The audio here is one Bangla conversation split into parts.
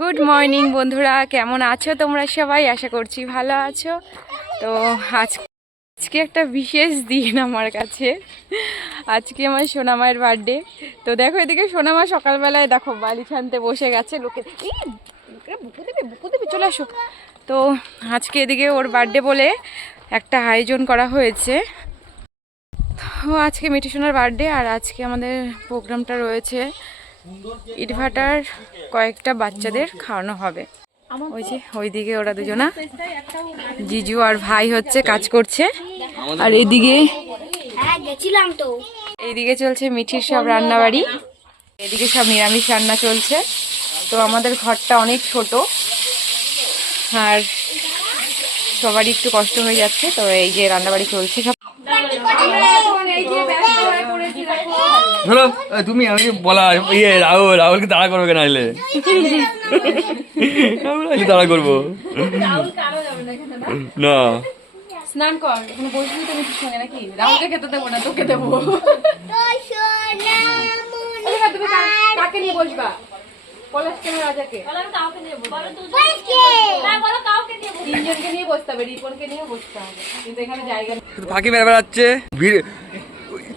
গুড মর্নিং বন্ধুরা। কেমন আছো তোমরা সবাই? আশা করছি ভালো আছো। তো আজ, আজকে একটা বিশেষ দিন আমার কাছে। আজকে আমার সোনামায়ের বার্থডে তো দেখো এদিকে সোনামা সকালবেলায় দেখো বালি ছানতে বসে গেছে। লোকে বুকু দেবে বুকু দেবে, চলে আসো। তো আজকে এদিকে ওর বার্থডে বলে একটা আয়োজন করা হয়েছে। তো আজকে মিঠি সোনার বার্থডে আর আজকে আমাদের প্রোগ্রামটা রয়েছে। ইটভাটার কয়েকটা বাচ্চাদের খাওয়ানো হবে। ওই যে, ওইদিকে ওরা দুজনা, জিজু আর ভাই হচ্ছে কাজ করছে। আর তো এইদিকে চলছে মিঠির সব রান্নাবাড়ি। এদিকে সব নিরামিষ রান্না চলছে। তো আমাদের ঘরটা অনেক ছোট। আর সবারই একটু কষ্ট হয়ে যাচ্ছে, তো এই যে রান্নাবাড়ি চলছে সব। হলো এ, তুমি আমাকে বলা ইয়ে রাহুল রাহুলকে তাড়া করবে কেন আইলে? তাড়া করব। না। স্নান কর এখানে বসবি তো মিঠির সঙ্গে নাকি? রাহুলকে খেতে দেবো না তোকে দেবো। আচ্ছা, তুমি কাকে নিয়ে বসবা? পলাশ কেন রাজাকে? তিনজনকে নিয়ে বসতে হবে রিপনকে নিয়ে বসতে হবে। কিন্তু এখানে জায়গা ফাঁকি মেরে বেড়াচ্ছে। ভিড়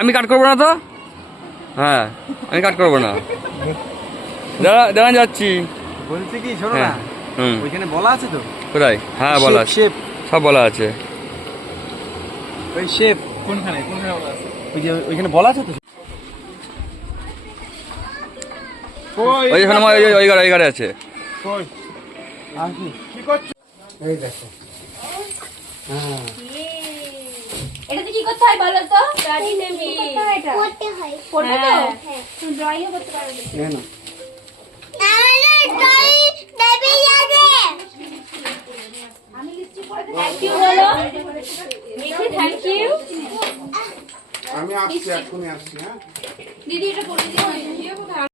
আমি কাট করব না তো? হ্যাঁ আমি কাট করব না। দাঁড়া দাঁড়ান যাচ্ছি। বলছি কি শোনো হ্যাঁ না ওইখানে বলা আছে তো? কোথায়? হ্যাঁ বলা আছে। শেপ সব বলা আছে। ওই শেপ কোনখানে? কোনখানে বলা আছে? ওই যে ওইখানে বলা আছে তো? ওই ঘরে ওই ঘরে আছে। কই? আসি। কি করছ? এই দেখো। এটাতে কি করতে হয় বলো তো? গাড়ি নেবি। করতে হয় করতে তো? তুমি ড্রয়িং করতে পারবে না থ্যাংক ইউ বলো। মিঠে থ্যাংক ইউ আমি আসছি এক্ষুনি আসছি হ্যাঁ। দিদি এটা পড়ে দিও।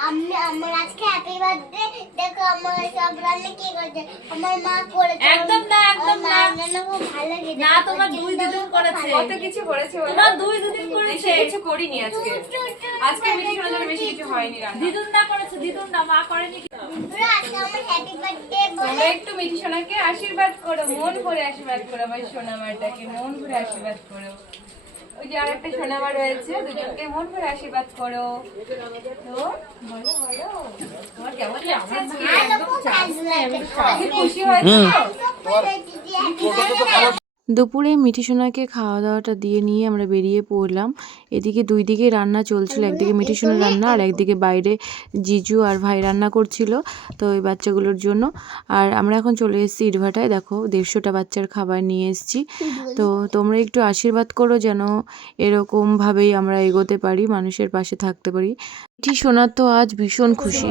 আমি আমার আজকে হ্যাপি বার্থডে দেখো আমার সব রান্না কি করছে? আমার মা করেছে। একদম না, একদম না। রান্না খুব ভালো খেতে না তোমার দুই দিদিন করেছে। কত কিছু করেছে বলো? দুই দিদিন করেছে। কিছু করিনি আজকে। আজকে মিঠি সোনার বেশি কিছু হয়নি রান্না। দিদুন না করেছে দিদুন না মা করেনি আজকে আমার হ্যাপি বার্থডে তোমরা একটু মিঠি সোনাকে আশীর্বাদ করো মন ভরে আশীর্বাদ করো আমার সোনামারটাকে মন ভরে আশীর্বাদ করো। ওই যে আরেকটা সোনামা রয়েছে দুজনকে মন ভরে আশীর্বাদ করো। তো বলো বলো। তোমার কেমন লাগছে আজকে? একদম আজকে খুশি হয়েছো? দুপুরে মিঠি সোনাকে খাওয়া দাওয়াটা দিয়ে নিয়ে আমরা বেরিয়ে পড়লাম। এদিকে দুই দিকে রান্না চলছিল, একদিকে মিঠি সোনার রান্না আর একদিকে বাইরে জিজু আর ভাই রান্না করছিল, তো ওই বাচ্চাগুলোর জন্য। আর আমরা এখন চলে এসেছি ইটভাটায়। দেখো, দেড়শোটা বাচ্চার খাবার নিয়ে এসেছি। তো তোমরা একটু আশীর্বাদ করো যেন এরকমভাবেই আমরা এগোতে পারি, মানুষের পাশে থাকতে পারি। মিঠি সোনার তো আজ ভীষণ খুশি।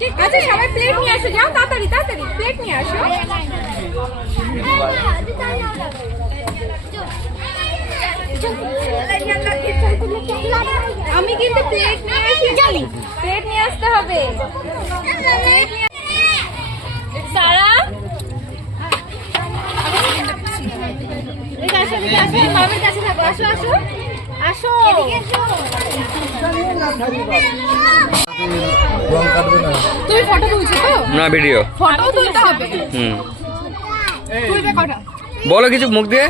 ঠিক আছে সবাই প্লেট নিয়ে আসো যাও তাড়াতাড়ি তাড়াতাড়ি প্লেট নিয়ে আসো আমি কিন্তু প্লেট নিয়ে এসেছি প্লেট নিয়ে আসতে হবে সারা আসো আসো মামির কাছে থাকো আসো আসো আসো। তুমি ফটো তুলছো তো? না ভিডিও ফটো তুলতে হবে? হুম। তুলবে কটা? বলো কিছু মুখ দিয়ে।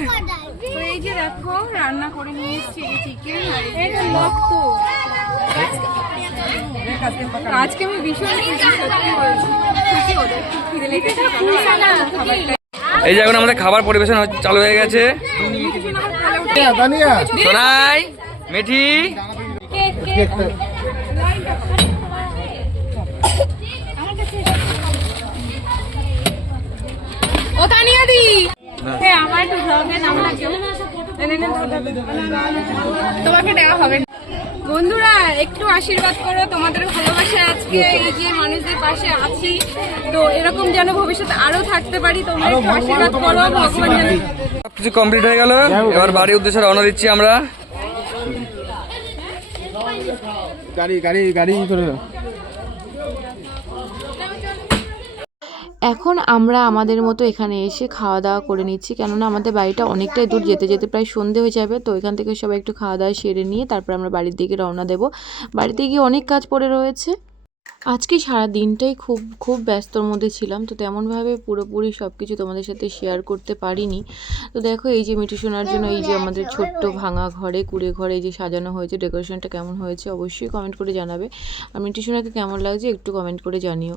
এই যে দেখো রান্না করে নিয়ে এসেছি চিকেন আর এটা রক্ত আজকে আমি ভীষণ খুশি সত্যি বলছি। খুশি ওদের খুব খিদে লেগেছে। কেন রান্নার খাবারটা এই যে এখন আমাদের খাবার পরিবেশন চালু হয়ে গেছে। সোনাই মেঠি। ও তানিয়া দি। হ্যাঁ আমার একটু নাম তোমাকে দেওয়া হবে না। বন্ধুরা একটু আশীর্বাদ করো তোমাদের ভালোবাসা আজকে এই যে মানুষদের পাশে আছি। তো এরকম যেন ভবিষ্যতে আরও থাকতে পারি তোমরা একটু আশীর্বাদ করো ভগবান যেন সবকিছু কমপ্লিট হয়ে গেল। এবার বাড়ির উদ্দেশ্যে রওনা দিচ্ছি আমরা। গাড়ি গাড়ি গাড়ি করে এখন আমরা আমাদের মতো এখানে এসে খাওয়া দাওয়া করে নিচ্ছি। কেননা আমাদের বাড়িটা অনেকটাই দূর, যেতে যেতে প্রায় সন্ধে হয়ে যাবে। তো এখান থেকে সবাই একটু খাওয়া দাওয়া সেরে নিয়ে তারপর আমরা বাড়ির দিকে রওনা দেব। বাড়িতে গিয়ে অনেক কাজ পড়ে রয়েছে। আজকে সারা দিনটাই খুব খুব ব্যস্তর মধ্যে ছিলাম। তো তেমনভাবে পুরোপুরি সব কিছু তোমাদের সাথে শেয়ার করতে পারিনি। তো দেখো এই যে মিঠু শোনার জন্য এই যে আমাদের ছোট্ট ভাঙা ঘরে, কুড়ে ঘরে এই যে সাজানো হয়েছে ডেকোরেশনটা কেমন হয়েছে অবশ্যই কমেন্ট করে জানাবে। আর মিঠু সোনাকে কেমন লাগছে একটু কমেন্ট করে জানিও।